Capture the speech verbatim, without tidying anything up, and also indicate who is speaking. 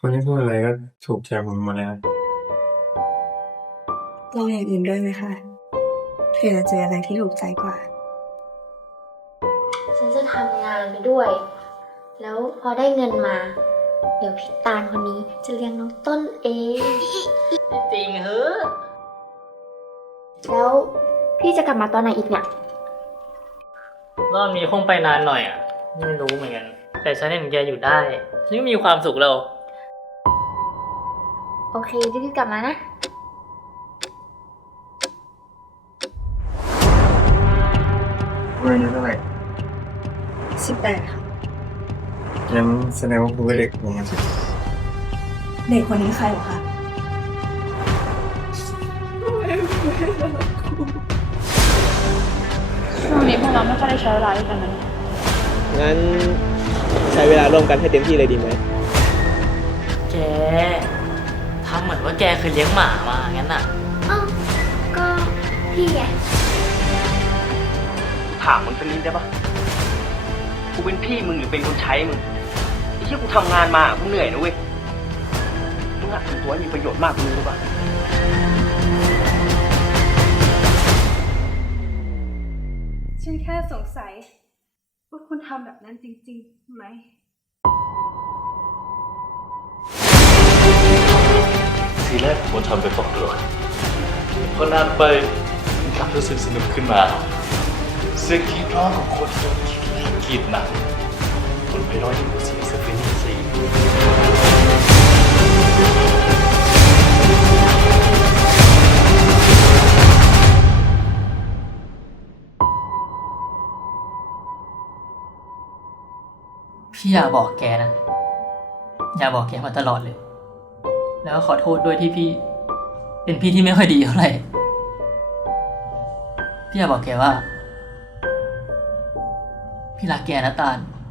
Speaker 1: คนที่พูดอะไรก็ถูกใจผมหมดเลยนะ
Speaker 2: ลองอย่างอื่นด้วยไหมคะเผื่อจะเจออะไรที่ถูกใจกว่า
Speaker 3: ฉันจะทำงานไปด้วย แล้วพอได้เงินมา เดี๋ยวพี่ตาลคนนี้จะเลี้ยงน้องต้นเอง
Speaker 4: จริงเฮ้อ
Speaker 3: แล้วพี่จะกลับมาตอนไหนอีกเนี่ย
Speaker 4: รอบนี้คงไปนานหน่อยอ่ะ ไม่รู้เหมือนกัน แต่ฉันเห็นแกอยู่ได้ฉันก็มีความสุขแล้ว
Speaker 3: โอเครีบๆกลับมานะ
Speaker 1: คุณอายุเท่าไหร่
Speaker 2: สิบแปดค่ะ
Speaker 1: งั้นแสดงว่าคุณเป็นเด็กผมนะสิ
Speaker 2: เด็กคนนี้ใครเหรอคะ
Speaker 5: ช่วงนี้พวกเราไม่ค่อยได้ใช้เวลาด้วยกันนะ
Speaker 6: งั้นใช้เวลาร่วมกันให้เต็มที่เลยดีไหม
Speaker 4: แกทำเหมือนว่าแกเคยเลี้ยงหมามางั้นน่ะ
Speaker 3: เอ้า ก็พี่ไง
Speaker 7: ถามมึงสักนิดได้ปะกูเป็นพี่มึงหรือเป็นคนใช้มึงไอ้ที่กูทำงานมากูเหนื่อยนะเว้ย มึงหัดทำตัวให้มีประโยชน์มากกว่านี้หรือเปล่า
Speaker 2: ฉันแค่สงสัยว่าคุณทำแบบนั้นจริงๆไหม
Speaker 8: ทีแรกผมทำไปเพราะโกรธพอนานไปกลับรู้สึกสนุกขึ้นมาเสียงกรีดร้องของคนโดนกรีดหนักคนไม่ร้อยยิ่งกว่าเสียงสฟินซ์สิ
Speaker 4: พี่อยากบอกแกนะ อยากบอกแกมาตลอดเลย แล้วก็ขอโทษด้วยที่พี่ เป็นพี่ที่ไม่ค่อยดีเท่าไหร่ พี่อยากบอกแกว่า พี่รักแกนะตาล